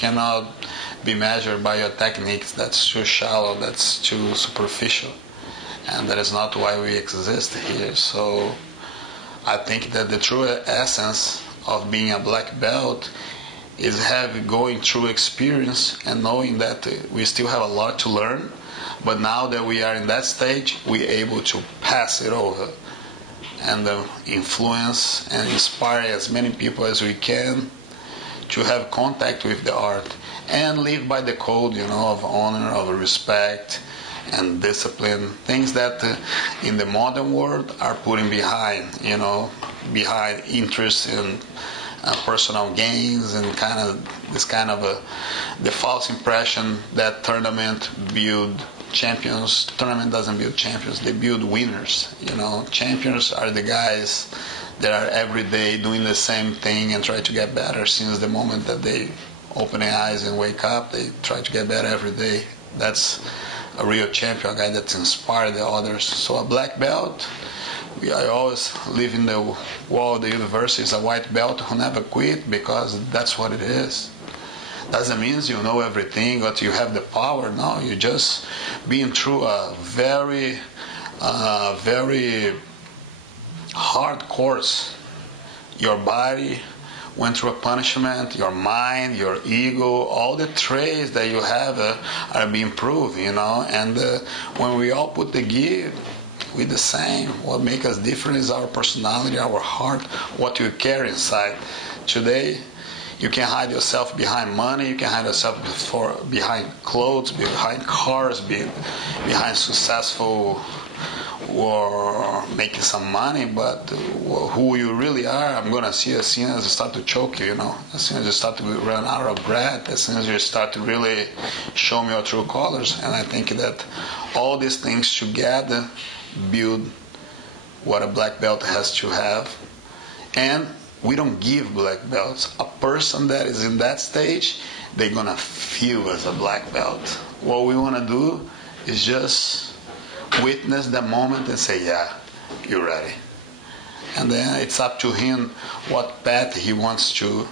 cannot be measured by your techniques. That's too shallow, that's too superficial, and that is not why we exist here. So I think that the true essence of being a black belt is going through experience and knowing that we still have a lot to learn, but now that we are in that stage, we're able to pass it over and influence and inspire as many people as we can to have contact with the art and live by the code, of honor, of respect and discipline, things that in the modern world are putting behind interest in personal gains and the false impression that tournament build champions. Tournament doesn't build champions, they build winners. Champions are the guys that are every day doing the same thing and try to get better. Since the moment that they open their eyes and wake up, they try to get better every day. That's a real champion, a guy that inspires the others. So a black belt, I always live in the wall of the university, is a white belt who never quit, because that's what it is. Doesn't mean you know everything or you have the power. No, you're just being through a very hard course. Your body went through a punishment, your mind, your ego, all the traits that you have are being proved, and when we all put the gear, we're the same. What makes us different is our personality, our heart, what you carry inside. Today, you can hide yourself behind money, you can hide yourself behind clothes, behind cars, behind successful or making some money, but who you really are, I'm going to see as soon as you start to choke you, as soon as you start to run out of breath, as soon as you start to really show me your true colors. And I think that all these things together build what a black belt has to have. And we don't give black belts. A person that is in that stage, they're going to feel as a black belt. What we want to do is just witness the moment and say, yeah, you're ready. And then it's up to him what path he wants to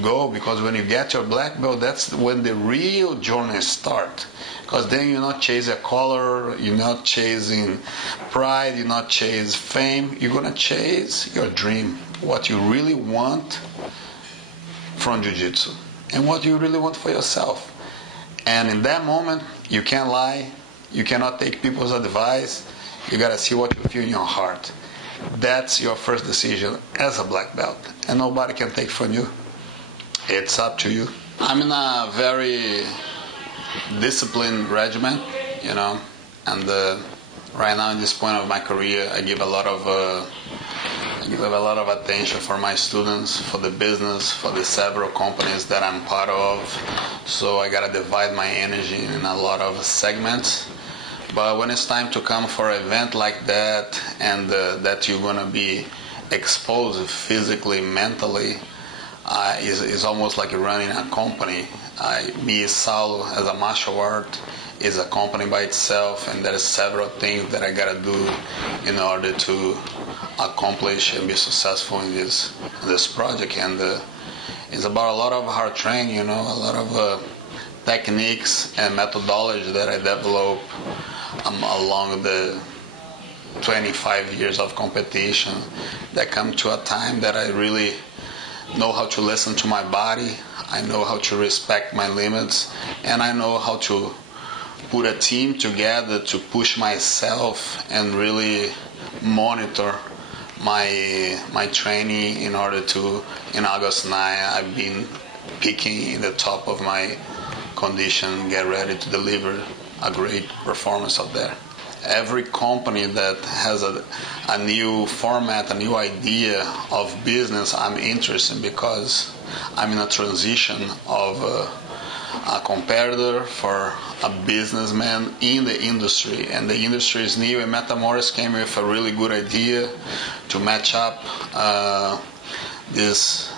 go, because when you get your black belt, that's when the real journey starts. Because then you're not chasing a color, you're not chasing pride, you're not chasing fame, you're going to chase your dream, what you really want from jiu-jitsu, and what you really want for yourself. And in that moment, you can't lie, you cannot take people's advice, you got to see what you feel in your heart. That's your first decision as a black belt, and nobody can take from you. It's up to you. I'm in a very disciplined regimen, and right now in this point of my career, I give a lot of attention for my students, for the business, for the several companies that I'm part of. So I gotta divide my energy in a lot of segments. But when it's time to come for an event like that, and that you're gonna be exposed physically, mentally, is almost like running a company. Me, Saulo, as a martial art, is a company by itself, and there are several things that I gotta do in order to accomplish and be successful in this project. And it's about a lot of hard training, a lot of techniques and methodology that I developed along the 25 years of competition, that come to a time that I really know how to listen to my body, I know how to respect my limits, and I know how to put a team together to push myself and really monitor my training in order to, in August 9, I've been peaking in the top of my condition, get ready to deliver a great performance up there. Every company that has a new format, a new idea of business, I'm interested in, because I'm in a transition of a competitor for a businessman in the industry, and the industry is new, and Metamoris came with a really good idea to match up these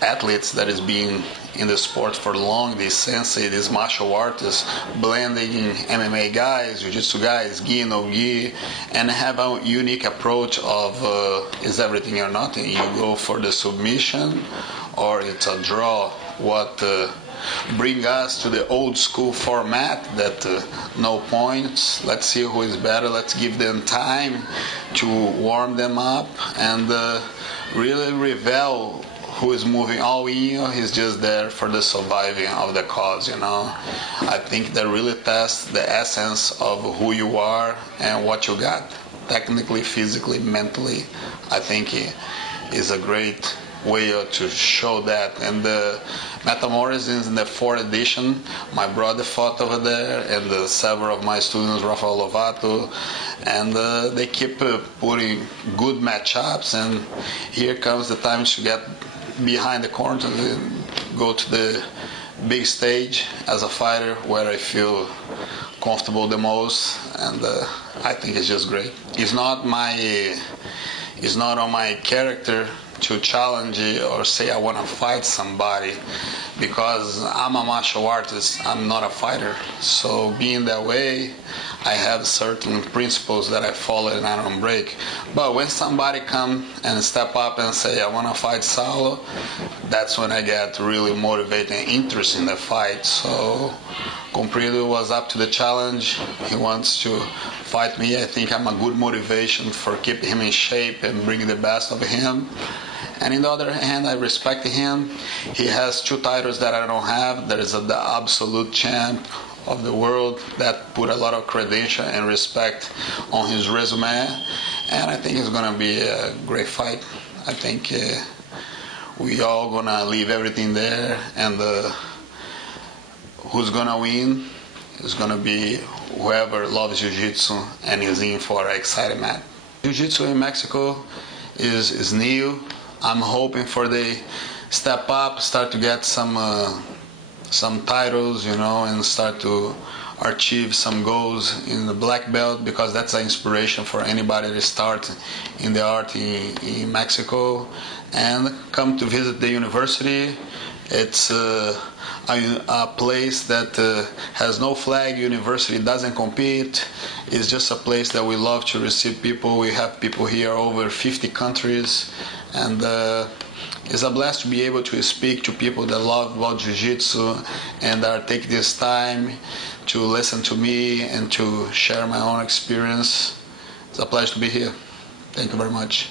athletes that is being in the sport for long, these sensei, these martial artists, blending MMA guys, jiu-jitsu guys, gi, no gi, and have a unique approach of is everything or nothing. You go for the submission, or it's a draw, what bring us to the old school format that no points, let's see who is better, let's give them time to warm them up and really reveal who is moving all in, or he's just there for the surviving of the cause, you know. I think that really tests the essence of who you are and what you got, technically, physically, mentally. I think it is a great way to show that. And the Metamorphosis in the 4th edition, my brother fought over there, and several of my students, Rafael Lovato, and they keep putting good matchups, and here comes the time to get behind the corner and go to the big stage as a fighter where I feel comfortable the most, and I think it's just great. It's not on my character to challenge or say I want to fight somebody, because I'm a martial artist, I'm not a fighter. So being that way, I have certain principles that I follow and I don't break. But when somebody come and step up and say I want to fight Saulo, that's when I get really motivated and interest in the fight. So Comprido was up to the challenge. He wants to fight me. I think I'm a good motivation for keeping him in shape and bringing the best of him. And on the other hand, I respect him. He has 2 titles that I don't have. There is the absolute champ of the world that put a lot of credential and respect on his resume. And I think it's going to be a great fight. I think we all going to leave everything there. And who's going to win is going to be whoever loves Jiu-Jitsu and is in for an exciting match. Jiu-Jitsu in Mexico is new. I'm hoping for they step up, start to get some titles, you know, and start to achieve some goals in the black belt, because that's an inspiration for anybody to start in the art in Mexico and come to visit the university. It's a place that has no flag. University doesn't compete. It's just a place that we love to receive people. We have people here over 50 countries, and it's a blast to be able to speak to people that love about Jiu-Jitsu and take this time to listen to me and to share my own experience. It's a pleasure to be here. Thank you very much.